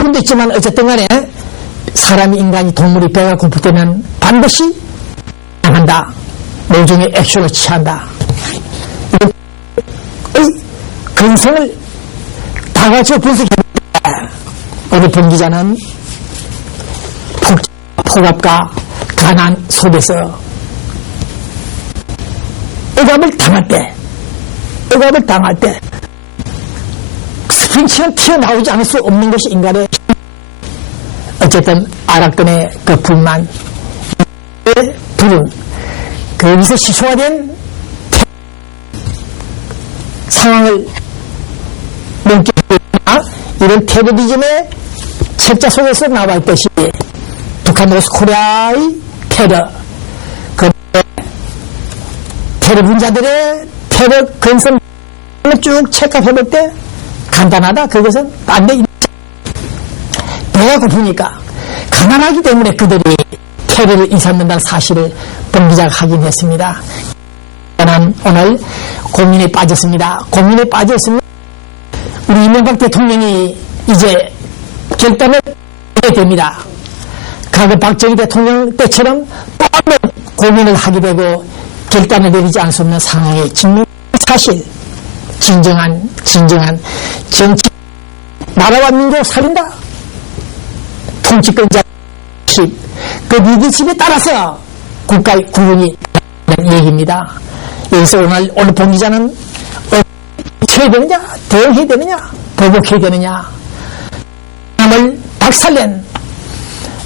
부분도 있지만 어쨌든 간에 사람이 인간이 동물이 배가 고플 때는 반드시 당한다. 모종의 액션을 취한다. 근성을 다 같이 분석해보는데 우리 본 기자는 폭압과 가난 속에서 억압을 당할 때 스핑크는 튀어나오지 않을 수 없는 것이 인간의 어쨌든 아랍권의 그 불만 불은 거기서 시소화된 상황을 넘기거나 이런 테러리즘의 책자 속에서 나와 있듯이 북한 노스코리아의 테러 테러 분자들의 테러 건설 쭉 체크해볼 때 간단하다. 그것은 안 돼. 배가 고프니까 가난하기 때문에 그들이 테러를 일삼는다는 사실을 본 기자가 확인했습니다. 저는 오늘 고민에 빠졌습니다. 고민에 빠졌으면 우리 이명박 대통령이 이제 결단을 하게 됩니다. 과거 박정희 대통령 때처럼 또 한 번 고민을 하게 되고 결단을 내리지 않을 수 없는 상황에 직면 사실 진정한 정치 나라와 민족을 살린다. 통치권자 그 리더십에 따라서 국가의 구분이 되는 얘기입니다. 여기서 오늘 본 기자는 어떻게 해야 되느냐, 대응해야 되느냐, 보복해야 되느냐, 남을 박살낸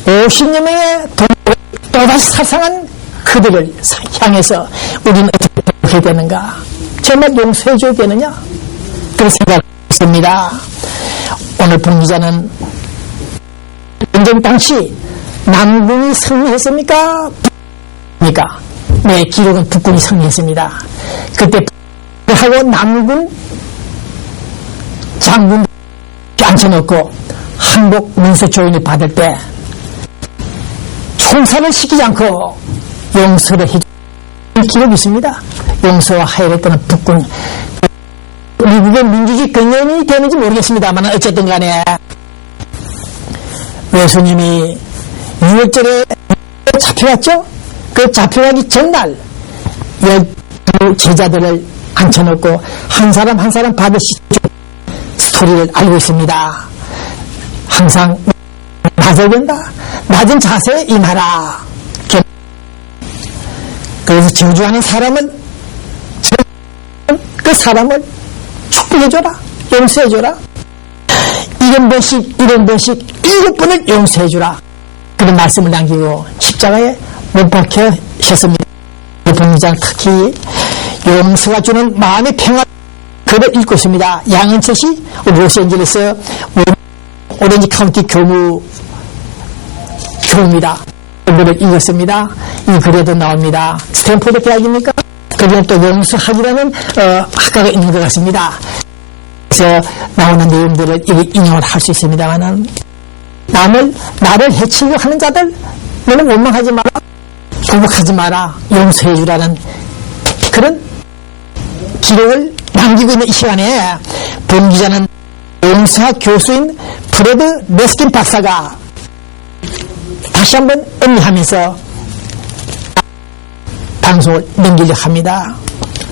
50여 명의 동물을 또다시 살상한 그들을 향해서 우리는 어떻게 해야 되는가, 정말 용서해줘야 되느냐, 그런 생각을 했습니다. 오늘 본 기자는 전쟁 당시 남군이 승리했습니까? 네, 기록은 북군이 승리했습니다. 그때 하고 남군 장군 앉혀놓고 항복 문서 조인을 받을 때 총살을 시키지 않고 용서를 해준 기록이 있습니다. 용서와 하야를 했던 북군. 미국의 민주주의 근원이 되는지 모르겠습니다만 어쨌든 간에 예수님이 6월절에 잡혀갔죠? 그 잡혀가기 전날 12 제자들을 앉혀놓고 한 사람 한 사람 받으시는 스토리를 알고 있습니다. 항상 낮아야 된다. 낮은 자세에 임하라. 그래서 저주하는 사람은 그 사람을 축복해줘라. 용서해줘라. 이런 번씩 7번을 용서해주라. 그런 말씀을 남기고 십자가에 못 박혀셨습니다. 본기자는 특히 용서가 주는 마음의 평화 글을 읽고 있습니다. 양은철이 로스앤젤레스 오렌지 카운티 교무입니다. 글을 읽었습니다. 이 글에도 나옵니다. 스탠포드 대학입니까? 거기는 또 용서하기라는 학과가 있는 것 같습니다. 그래서 나오는 내용들을 인용을 할 수 있습니다만 나를 해치려고 하는 자들 너는 원망하지 마라, 보복하지 마라, 용서해 주라는 그런 기록을 남기고 있는 이 시간에 본 기자는 용서학 교수인 프레드 레스킨 박사가 다시 한번 음미하면서 방송을 넘기려고 합니다.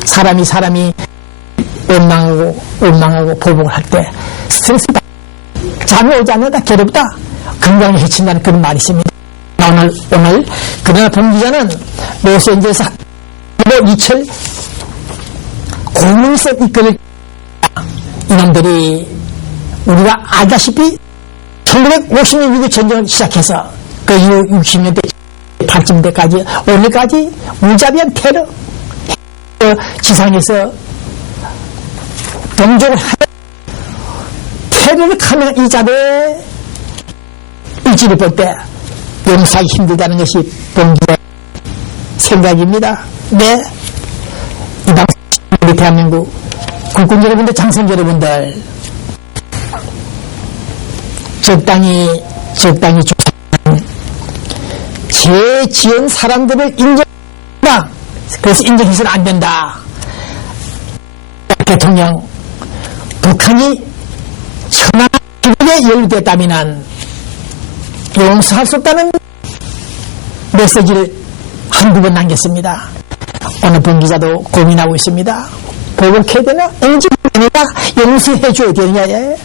사람이 원망하고 보복을 할 때 스트레스 잠이 오지 않는다, 괴롭다, 건강에 해친다는 그런 말이 있습니다. 오늘 그러나 본 기자는 로스앤젤레스 이철 고문서 이끌을 이놈들이 우리가 알다시피 1950년 미국 전쟁을 시작해서 그 이후 60년대 80년대까지 오늘까지 무자비한 테러 지상에서 동족을 테러를 하는 이 자들의 일지를 볼 때 용서하기 힘들다는 것이 본기의 생각입니다. 네, 이 방송 우리 대한민국 국군 여러분들, 장성 여러분들, 적당히 조사하는 죄 지은 사람들을 인정한다. 그래서 인정해서는 안 된다. 대통령, 북한이 천안함 국민에게 연루됐다면 용서할 수 없다는 메시지를 한두 번 남겼습니다. 어느 본 기자도 고민하고 있습니다. 보복해야 되나? 엔지 되니까 용서해줘야 되느냐?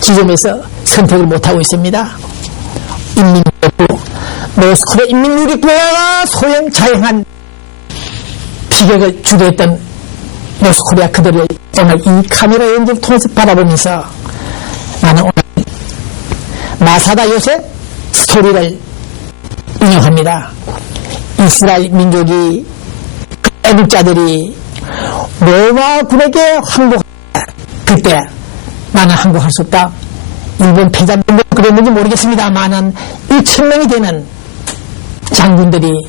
지점에서 선택을 못하고 있습니다. 인민정부, 노스코리아 인민누리국가가 소형 자행한 비격을 주도했던 노스코리아 그들을 오늘 이 카메라 연기를 통해서 바라보면서 나는 오늘 마사다 요셉 스토리를 인용합니다. 이스라엘 민족이 애국자들이 로마군에게 항복할 그때 나는 항복할 수 없다. 일본 패자들도 그랬는지 모르겠습니다만은 1,000명이 되는 장군들이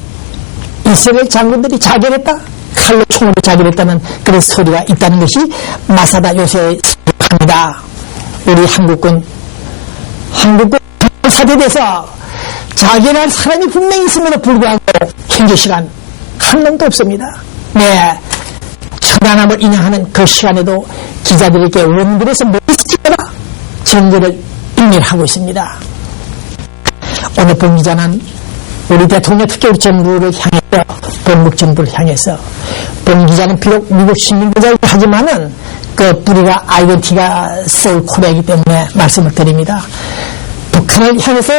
이스라엘 장군들이 자결했다. 칼로 총으로 자결했다는 그런 소리가 있다는 것이 마사다 요새의 소리입니다. 우리 한국군 사대에서 자결할 사람이 분명히 있음에도 불구하고 현재 시간 한 명도 없습니다. 네, 천안함을 인용하는 그 시간에도 기자들에게 원들에서 머리를 찍어라 정거를 인멸하고 있습니다. 오늘 본 기자는 우리 대통령 특히 우리 정부를 향해서 본국 정부를 향해서 본 기자는 비록 미국 시민권자이긴 하지만은 그 뿌리가 아이덴티가 서울 코리아이기 때문에 말씀을 드립니다. 북한을 향해서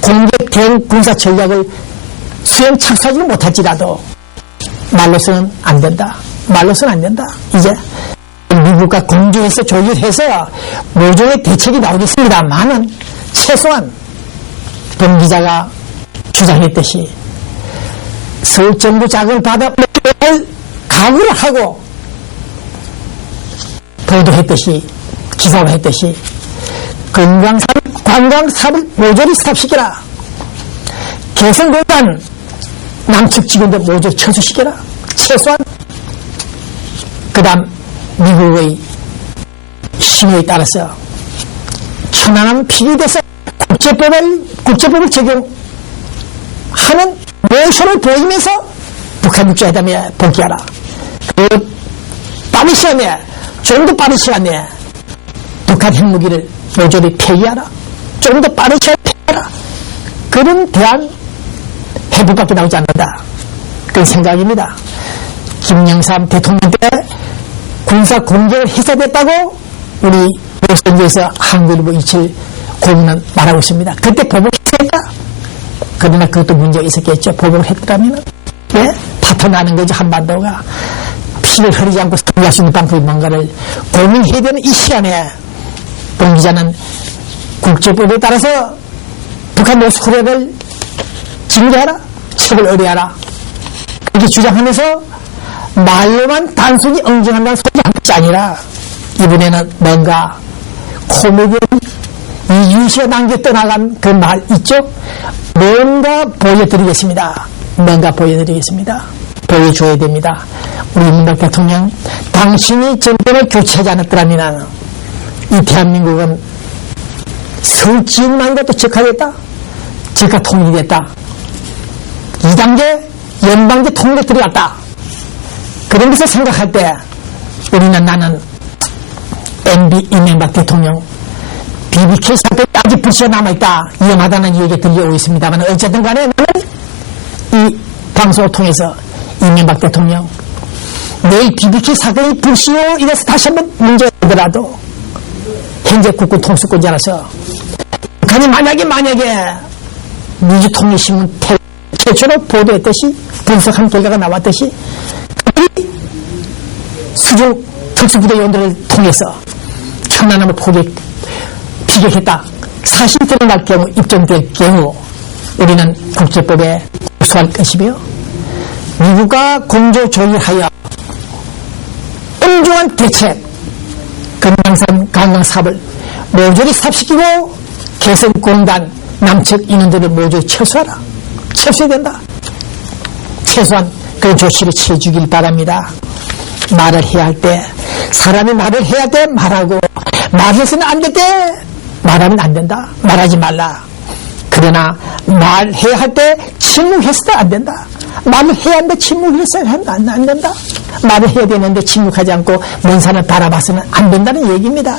공격 대응 군사 전략을 수행 착수하지 못할지라도 말로서는 안 된다. 말로서는 안 된다. 이제 미국과 공조해서 조율해서 모종의 대책이 나오겠습니다만은 최소한 본 기자가 주장했듯이 서울 정부 자금을 받아 각오를 하고 보도했듯이 기사를 했듯이 관광사업을 모조리 스탑시켜라. 개성공단 남측 직원들 모조리 철수시켜라. 최소한 그 다음 미국의 심의에 따라서 천안함 필요돼서 국제법을 적용하는 모션을 보이면서 북한 육자회담에 복귀하라. 그 빠른 시간에 좀 더 빠른 시간에 북한 핵무기를 모조리 폐기하라. 좀 더 빠른 시간에 폐기하라. 그런 대안 해법밖에 나오지 않는다. 그런 생각입니다. 김영삼 대통령 때 군사 공격을 해소됐다고 우리 로스앤젤레스에서 한국일보 27 고문은 말하고 있습니다. 그때 보복했을까? 그러나 그것도 문제가 있었겠죠. 보복을 했더라면 예? 파탄나는 거죠. 한반도가 피를 흐르지 않고 승리할 수 있는 방법이 뭔가를 고민해야 되는 이 시간에 본 기자는 국제법에 따라서 북한 노스코리아를 징계하라, 책을 의뢰하라 그렇게 주장하면서 말로만 단순히 응징한다는 소리 한 것이 아니라 이번에는 뭔가 코미디언 이준씨가 남겨 떠나간 그 말 있죠? 뭔가 보여드리겠습니다. 뭔가 보여드리겠습니다. 보여줘야 됩니다. 우리 이명박 대통령, 당신이 정권을 교체하지 않았더라면 이 대한민국은 서울 지역만 것도 적화됐다. 적화 통일이 됐다. 2단계 연방제 통일에 들어갔다. 그런 것을 생각할 때 나는 MB 이명박 대통령 BBK 사건이 아직 불씨가 남아있다. 위험하다는 얘기가 들려오고 있습니다만 어쨌든 간에 나는 이 방송을 통해서 이명박 대통령 내일 BBK 사건이 불씨로 인해서 다시 한번 문제가 되더라도 현재 국군 통수권자라서 북한이 만약에 민주통일신문 최초로 보도했듯이 분석한 결과가 나왔듯이 수중 특수부대 요원들을 통해서 천안함을 피격했다. 사실 드러날 경우, 입증될 경우 우리는 국제법에 고소할 것이며 미국과 공조 조율하여 엄중한 대책, 금강산 관광사업을 모조리 삽시키고 개성공단 남측 인원들을 모조리 철수하라. 철수해야 된다. 최소한 그런 조치를 취해주길 바랍니다. 말을 해야 할 때, 사람이 말을 해야 할 때 말하고, 말해서는 안 될 때 말하면 안 된다. 말하지 말라. 그러나 말해야 할 때 침묵했을 때 안 된다. 말을 해야 하는데 침묵했을 때 안 된다. 말을 해야 되는데 침묵하지 않고 먼 산을 바라봐서는 안 된다는 얘기입니다.